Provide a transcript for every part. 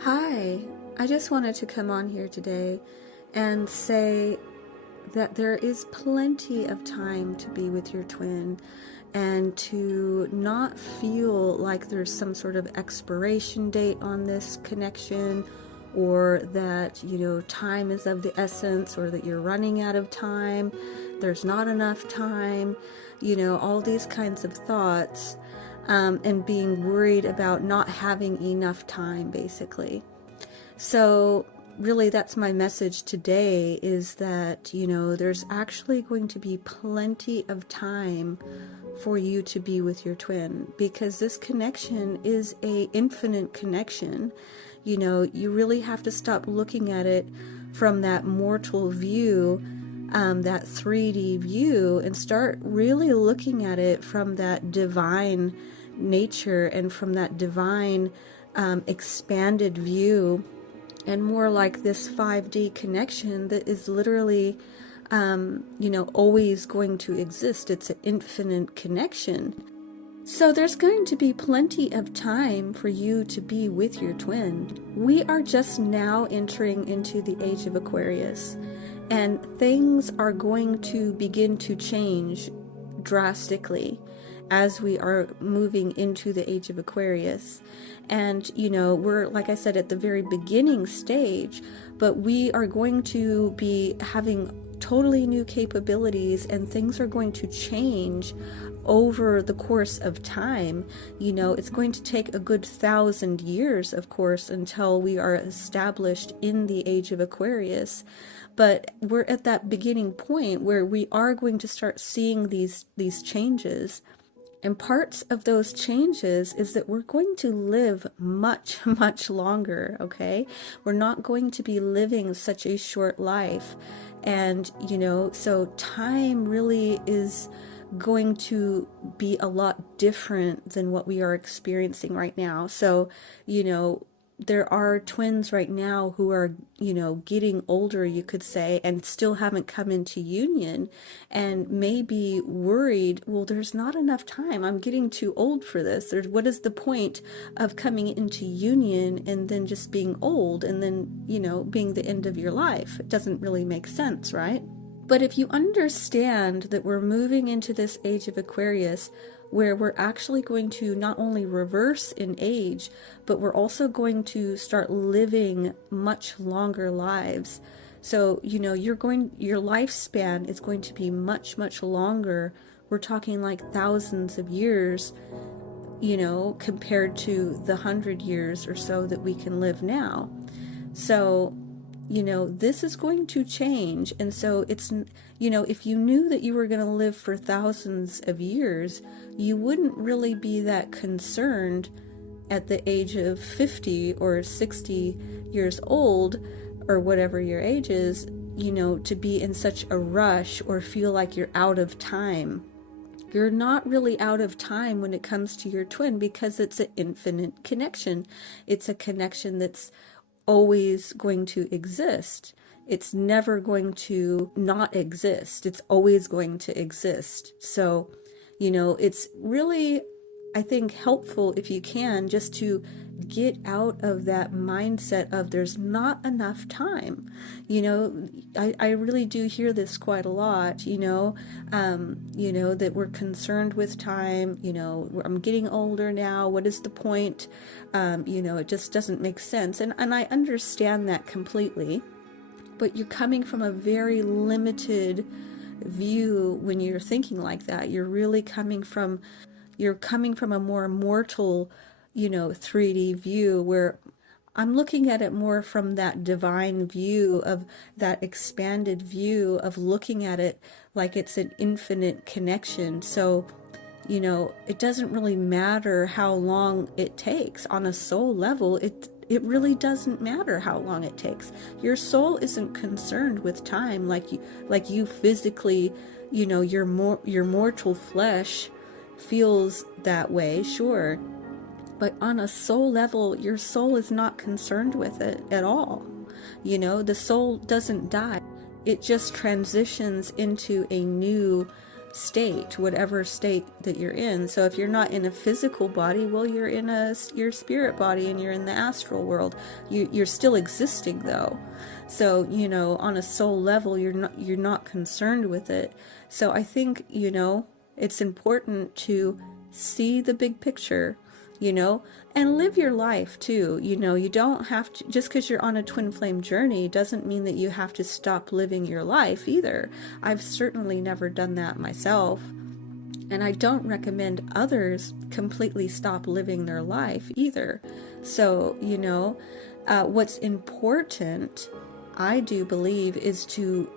Hi, I just wanted to come on here today and say that there is plenty of time to be with your twin and to not feel like there's some sort of expiration date on this connection, or that, time is of the essence, or that you're running out of time, there's not enough time, all these kinds of thoughts, and being worried about not having enough time, basically. So, really, that's my message today, is that, there's actually going to be plenty of time for you to be with your twin, because this connection is a infinite connection. You really have to stop looking at it from that mortal view, that 3D view, and start really looking at it from that divine nature and from that divine expanded view, and more like this 5D connection that is literally, always going to exist. It's an infinite connection. So there's going to be plenty of time for you to be with your twin. We are just now entering into the age of Aquarius, and things are going to begin to change drastically as we are moving into the age of Aquarius. And, we're, like I said, at the very beginning stage, but we are going to be having totally new capabilities, and things are going to change over the course of time. It's going to take a good 1,000 years, of course, until we are established in the age of Aquarius. But we're at that beginning point where we are going to start seeing these changes. And parts of those changes is that we're going to live much, much longer, okay? We're not going to be living such a short life. And, so time really is going to be a lot different than what we are experiencing right now. So, there are twins right now who are, getting older, you could say, and still haven't come into union, and may be worried, well, there's not enough time. I'm getting too old for this. What is the point of coming into union and then just being old and then, being the end of your life? It doesn't really make sense, right? But if you understand that we're moving into this age of Aquarius, where we're actually going to not only reverse in age, but we're also going to start living much longer lives. So, your lifespan is going to be much, much longer. We're talking like thousands of years, compared to the 100 years or so that we can live now. So, this is going to change. And so it's, if you knew that you were going to live for thousands of years, you wouldn't really be that concerned at the age of 50 or 60 years old, or whatever your age is, to be in such a rush or feel like you're out of time. You're not really out of time when it comes to your twin, because it's an infinite connection. It's a connection that's always going to exist. It's never going to not exist. It's always going to exist. So, it's really, I think, helpful, if you can, just to get out of that mindset of there's not enough time. I really do hear this quite a lot, that we're concerned with time. I'm getting older now. What is the point? It just doesn't make sense. And I understand that completely, but you're coming from a very limited view when you're thinking like that. You're coming from a more mortal, 3D view, where I'm looking at it more from that divine view, of that expanded view of looking at it like it's an infinite connection. So, it doesn't really matter how long it takes. On a soul level, it really doesn't matter how long it takes. Your soul isn't concerned with time like you physically, your mortal flesh feels that way, sure. But on a soul level, your soul is not concerned with it at all. The soul doesn't die. It just transitions into a new state, whatever state that you're in. So if you're not in a physical body, well, you're in your spirit body, and you're in the astral world. You're still existing though. So, on a soul level, you're not concerned with it. So I think, it's important to see the big picture, and live your life too. You don't have to, just because you're on a twin flame journey doesn't mean that you have to stop living your life either. I've certainly never done that myself. And I don't recommend others completely stop living their life either. So, what's important, I do believe, is to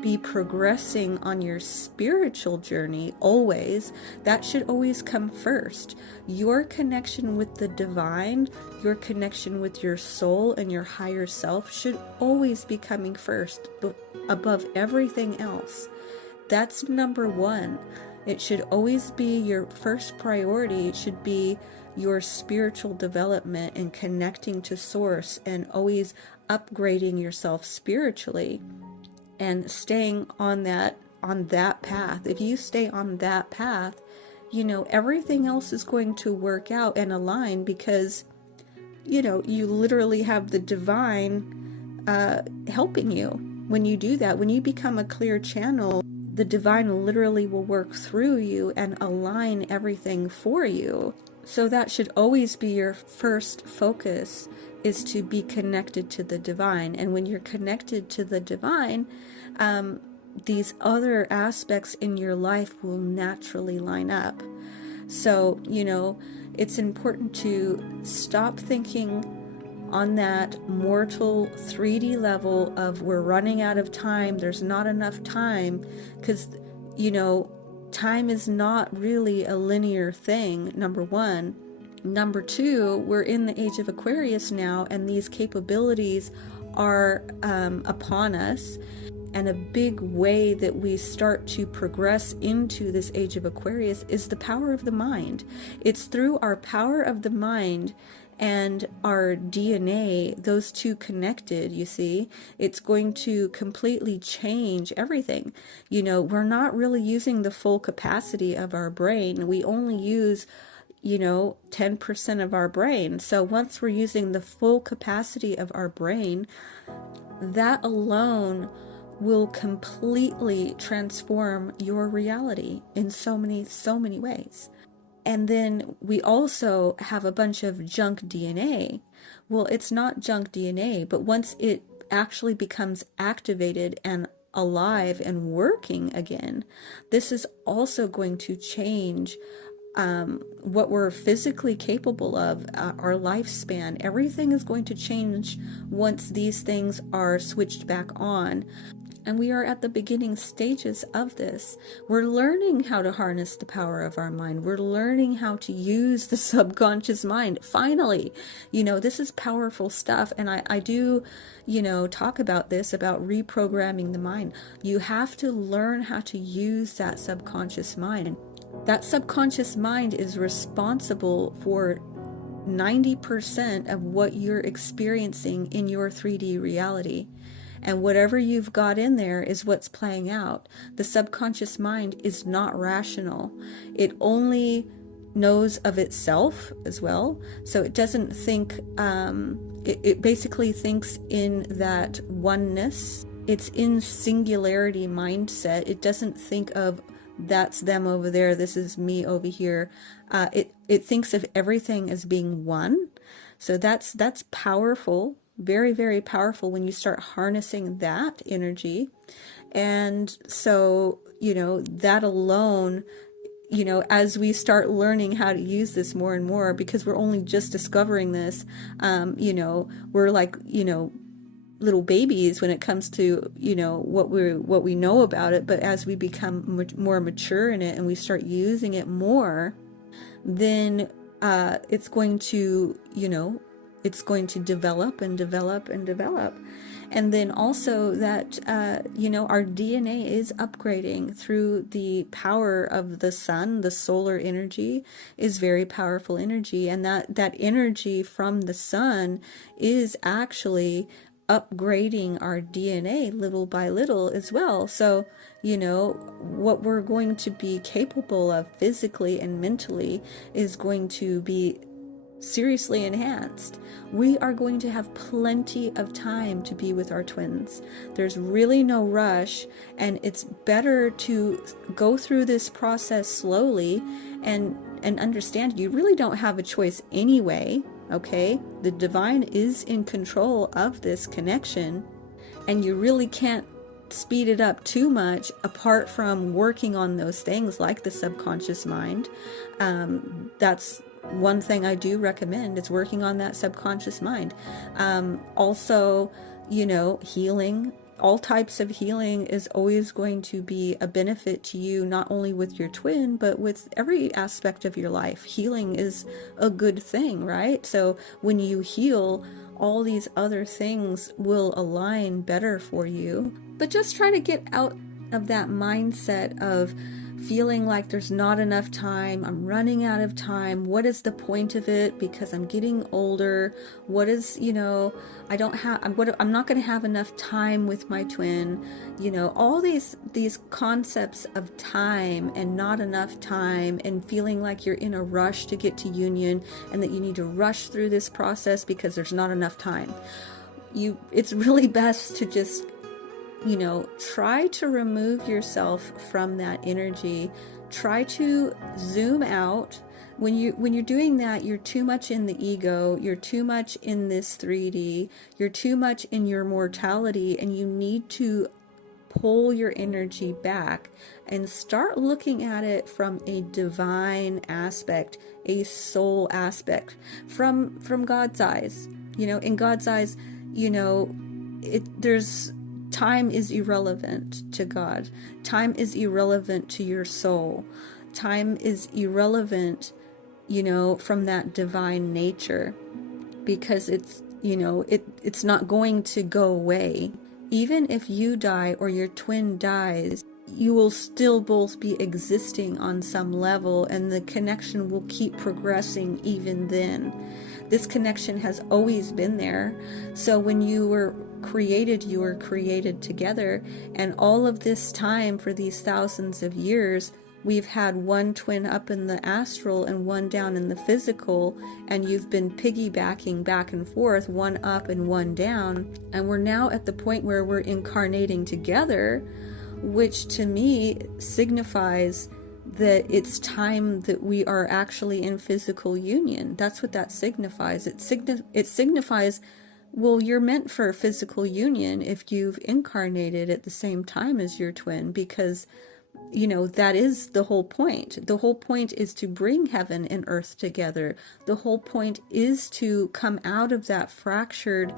be progressing on your spiritual journey always. That should always come first. Your connection with the divine, your connection with your soul and your higher self should always be coming first, above everything else. That's number one. It should always be your first priority. It should be your spiritual development and connecting to source, and always upgrading yourself spiritually. And staying on that path. If you stay on that path, everything else is going to work out and align, because, you literally have the divine helping you. When you do that, when you become a clear channel, the divine literally will work through you and align everything for you. So that should always be your first focus, is to be connected to the divine. And when you're connected to the divine, these other aspects in your life will naturally line up. So, it's important to stop thinking on that mortal 3D level of we're running out of time, there's not enough time, because, time is not really a linear thing, number one. Number two, we're in the age of Aquarius now, and these capabilities are upon us. And a big way that we start to progress into this age of Aquarius is the power of the mind. It's through our power of the mind and our DNA, those two connected, you see, it's going to completely change everything. We're not really using the full capacity of our brain. We only use 10% of our brain. So once we're using the full capacity of our brain, that alone will completely transform your reality in so many ways. And then we also have a bunch of junk DNA. Well, it's not junk DNA, but once it actually becomes activated and alive and working again, this is also going to change what we're physically capable of, our lifespan. Everything is going to change once these things are switched back on. And we are at the beginning stages of this. We're learning how to harness the power of our mind. We're learning how to use the subconscious mind. Finally, this is powerful stuff. And I do, talk about this, about reprogramming the mind. You have to learn how to use that subconscious mind. That subconscious mind is responsible for 90% of what you're experiencing in your 3D reality. And whatever you've got in there is what's playing out. The subconscious mind is not rational. It only knows of itself as well. So it doesn't think, it basically thinks in that oneness. It's in singularity mindset. It doesn't think of that's them over there, this is me over here. It thinks of everything as being one. So that's powerful. Very, very powerful when you start harnessing that energy. And so, that alone, as we start learning how to use this more and more, because we're only just discovering this, we're like, little babies when it comes to, what we know about it. But as we become more mature in it and we start using it more, then it's going to, it's going to develop and develop and develop. And then also that, our DNA is upgrading through the power of the sun. The solar energy is very powerful energy. And that energy from the sun is actually upgrading our DNA little by little as well. So, what we're going to be capable of physically and mentally is going to be seriously enhanced. We are going to have plenty of time to be with our twins. There's really no rush, and it's better to go through this process slowly and understand you really don't have a choice anyway, okay? The divine is in control of this connection, and you really can't speed it up too much apart from working on those things like the subconscious mind. That's one thing I do recommend, is working on that subconscious mind. Also, healing. All types of healing is always going to be a benefit to you, not only with your twin, but with every aspect of your life. Healing is a good thing, right? So when you heal, all these other things will align better for you. But just try to get out of that mindset of feeling like there's not enough time. I'm running out of time. What is the point of it? Because I'm getting older. What is, I'm not going to have enough time with my twin. All these concepts of time and not enough time, and feeling like you're in a rush to get to union and that you need to rush through this process because there's not enough time. It's really best to just try to remove yourself from that energy. Try to zoom out. When you're doing that, you're too much in the ego, you're too much in this 3D, you're too much in your mortality, and you need to pull your energy back and start looking at it from a divine aspect, a soul aspect, from God's eyes. In God's eyes, time is irrelevant to God. Time is irrelevant to your soul. Time is irrelevant, from that divine nature, because it's not going to go away. Even if you die or your twin dies, you will still both be existing on some level, and the connection will keep progressing even then. This connection has always been there. So when you were created together, and all of this time, for these thousands of years, we've had one twin up in the astral and one down in the physical, and you've been piggybacking back and forth, one up and one down, and we're now at the point where we're incarnating together, which to me signifies that it's time that we are actually in physical union. That's what that signifies. It signifies, well, you're meant for physical union if you've incarnated at the same time as your twin, because that is the whole point. The whole point is to bring heaven and earth together. The whole point is to come out of that fractured,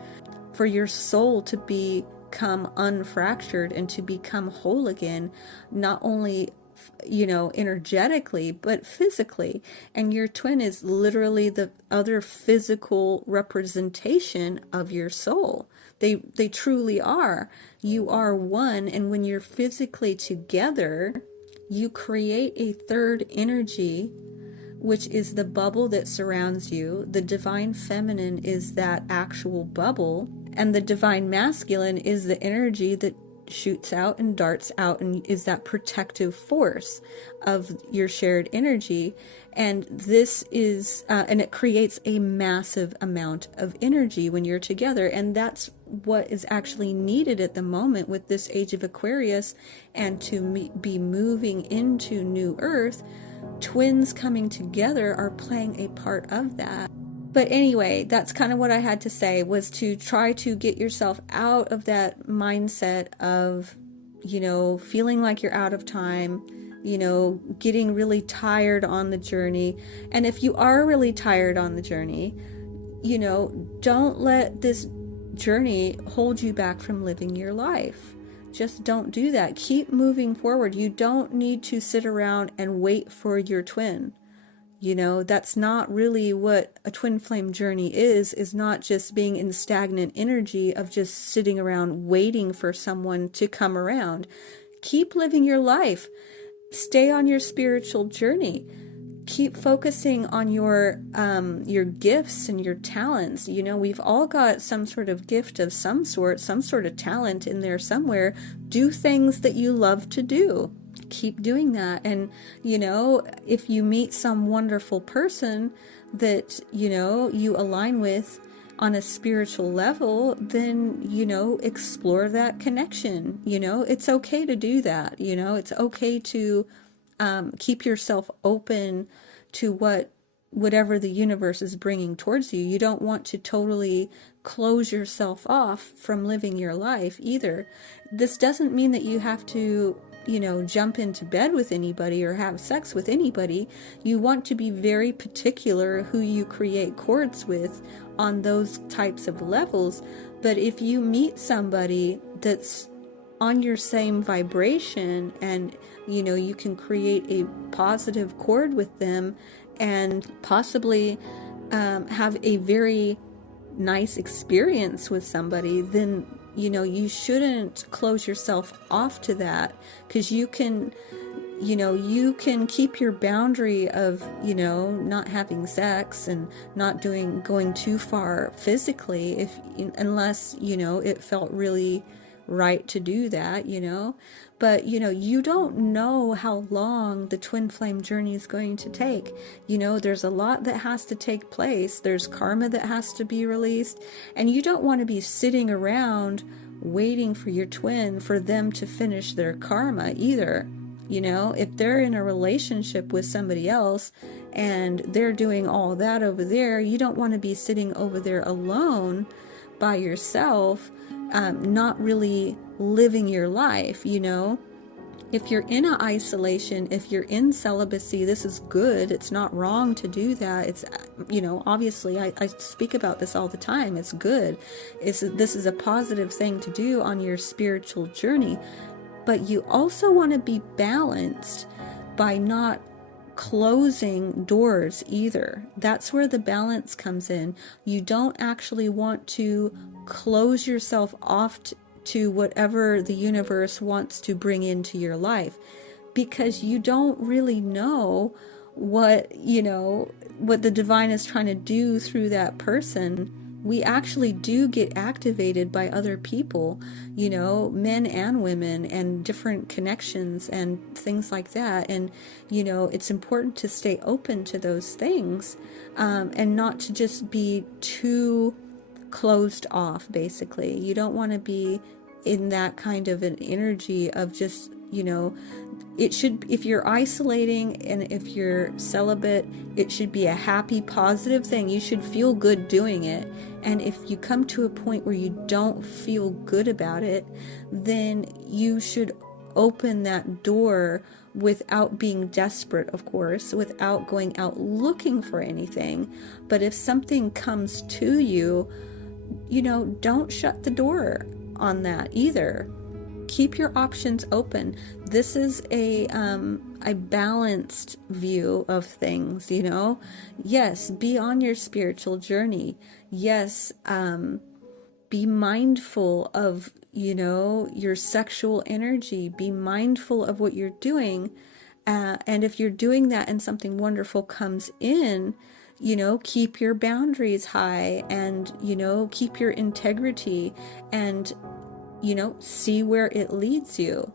for your soul to become unfractured and to become whole again, not only energetically, but physically. And your twin is literally the other physical representation of your soul. They truly are. You are one, and when you're physically together, you create a third energy, which is the bubble that surrounds you. The divine feminine is that actual bubble, and the divine masculine is the energy that shoots out and darts out and is that protective force of your shared energy. And this is and it creates a massive amount of energy when you're together, and that's what is actually needed at the moment with this age of Aquarius, and to be moving into New Earth. Twins coming together are playing a part of that. But anyway, that's kind of what I had to say, was to try to get yourself out of that mindset of, feeling like you're out of time, getting really tired on the journey. And if you are really tired on the journey, don't let this journey hold you back from living your life. Just don't do that. Keep moving forward. You don't need to sit around and wait for your twin. That's not really what a twin flame journey is not just being in stagnant energy of just sitting around waiting for someone to come around. Keep living your life. Stay on your spiritual journey. keep focusing on your gifts and your talents. You know, we've all got some sort of gift of some sort of talent in there somewhere. Do things that you love to do. Keep doing that. And, you know, if you meet some wonderful person that, you know, you align with on a spiritual level, then, you know, explore that connection. You know, it's okay to do that. You know, it's okay to keep yourself open to whatever the universe is bringing towards you. You don't want to totally close yourself off from living your life either. This doesn't mean that you have to, you know, jump into bed with anybody or have sex with anybody. You want to be very particular who you create cords with on those types of levels. But if you meet somebody that's on your same vibration, and you know, you can create a positive chord with them and possibly have a very nice experience with somebody, then, you know, you shouldn't close yourself off to that, because you can, you know, you can keep your boundary of, you know, not having sex and not going too far physically, unless, you know, it felt really right to do that, you know. But, you know, you don't know how long the twin flame journey is going to take. You know, there's a lot that has to take place. There's karma that has to be released. And you don't want to be sitting around waiting for your twin for them to finish their karma either. You know, if they're in a relationship with somebody else and they're doing all that over there, you don't want to be sitting over there alone by yourself, not really living your life, you know. If you're in a isolation, if you're in celibacy, this is good. It's not wrong to do that. It's, you know, obviously I speak about this all the time. It's good. This is a positive thing to do on your spiritual journey. But you also want to be balanced by not closing doors either. That's where the balance comes in. You don't actually want to close yourself off to whatever the universe wants to bring into your life, because you don't really know what, you know, what the divine is trying to do through that person. We actually do get activated by other people, you know, men and women, and different connections and things like that. And, you know, it's important to stay open to those things, and not to just be too closed off, basically. You don't want to be in that kind of an energy of just, you know, it should, if you're isolating and if you're celibate, it should be a happy, positive thing. You should feel good doing it. And if you come to a point where you don't feel good about it, then you should open that door without being desperate, of course, without going out looking for anything. But if something comes to you, you know, don't shut the door on that either. Keep your options open. This is a balanced view of things, you know. Yes, be on your spiritual journey. Yes, be mindful of, you know, your sexual energy. Be mindful of what you're doing. And if you're doing that and something wonderful comes in, you know, keep your boundaries high, and, you know, keep your integrity, and, you know, see where it leads you.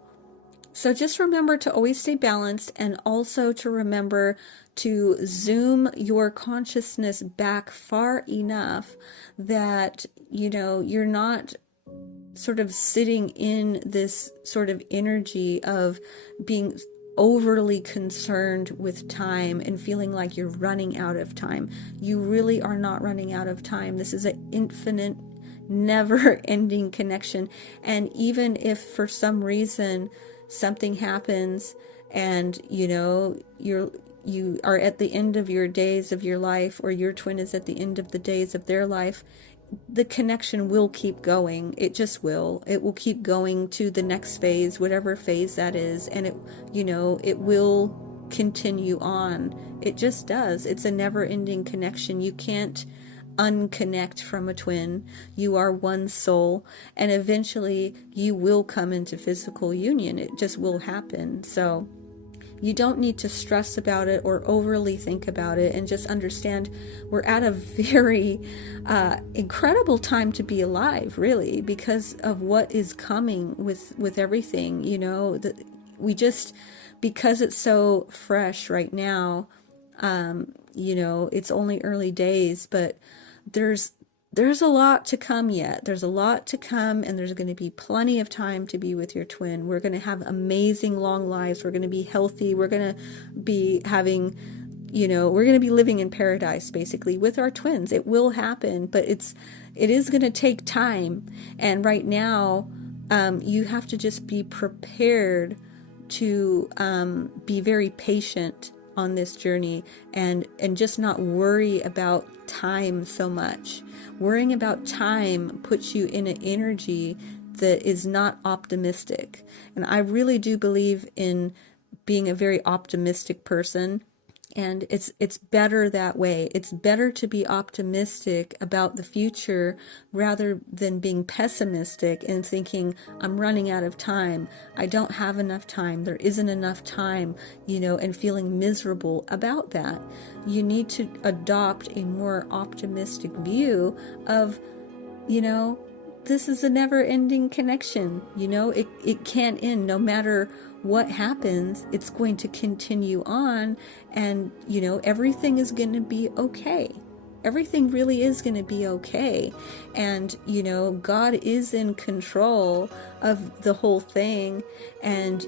So just remember to always stay balanced, and also to remember to zoom your consciousness back far enough that, you know, you're not sort of sitting in this sort of energy of being overly concerned with time and feeling like you're running out of time. You really are not running out of time. This is an infinite, never-ending connection. And even if for some reason something happens and, you know, you are at the end of your days of your life, or your twin is at the end of the days of their life, the connection will keep going. It just will. It will keep going to the next phase, whatever phase that is, and it, you know, it will continue on. It just does. It's a never-ending connection. You can't unconnect from a twin. You are one soul, and eventually you will come into physical union. It just will happen. So You don't need to stress about it or overly think about it, and just understand we're at a very incredible time to be alive, really, because of what is coming with everything. We just, because it's so fresh right now, it's only early days, but there's a lot to come yet. There's a lot to come, and there's going to be plenty of time to be with your twin. We're going to have amazing long lives. We're going to be healthy. We're going to be having, we're going to be living in paradise, basically, with our twins. It will happen, but it is going to take time. And right now, you have to just be prepared to be very patient on this journey, and just not worry about time so much. Worrying about time puts you in an energy that is not optimistic. And I really do believe in being a very optimistic person. And it's better that way. It's better to be optimistic about the future rather than being pessimistic and thinking, I'm running out of time. I don't have enough time. There isn't enough time, and feeling miserable about that. You need to adopt a more optimistic view of, this is a never-ending connection. It can't end. No matter what happens, it's going to continue on, and everything is going to be okay. Everything really is going to be okay. And God is in control of the whole thing, and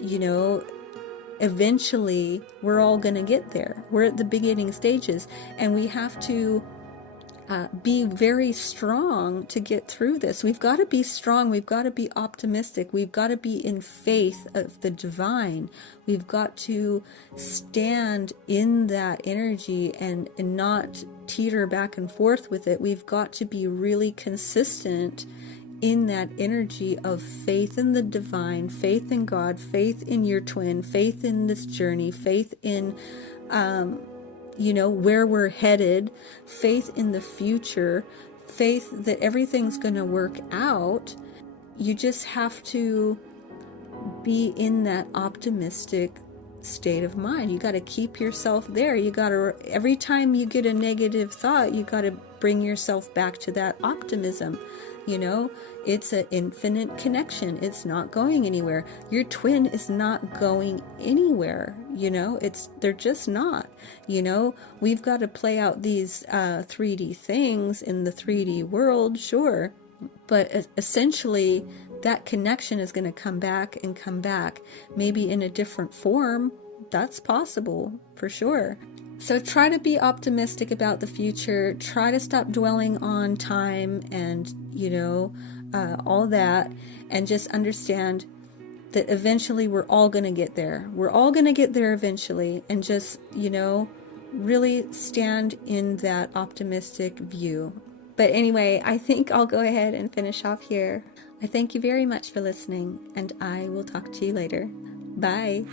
eventually we're all going to get there. We're at the beginning stages, and we have to be very strong to get through this. We've got to be strong. We've got to be optimistic. We've got to be in faith of the divine. We've got to stand in that energy and not teeter back and forth with it. We've got to be really consistent in that energy of faith in the divine, faith in God, faith in your twin, faith in this journey, faith in where we're headed, faith in the future, faith that everything's going to work out. You just have to be in that optimistic state of mind. You got to keep yourself there. You got to, every time you get a negative thought, you got to bring yourself back to that optimism. It's an infinite connection. It's not going anywhere. Your twin is not going anywhere. They're just not. We've got to play out these 3D things in the 3D world, sure, but essentially that connection is going to come back, maybe in a different form. That's possible for sure. So try to be optimistic about the future. Try to stop dwelling on time and, all that, and just understand that eventually we're all going to get there. We're all going to get there eventually, and just, really stand in that optimistic view. But anyway, I think I'll go ahead and finish off here. I thank you very much for listening, and I will talk to you later. Bye.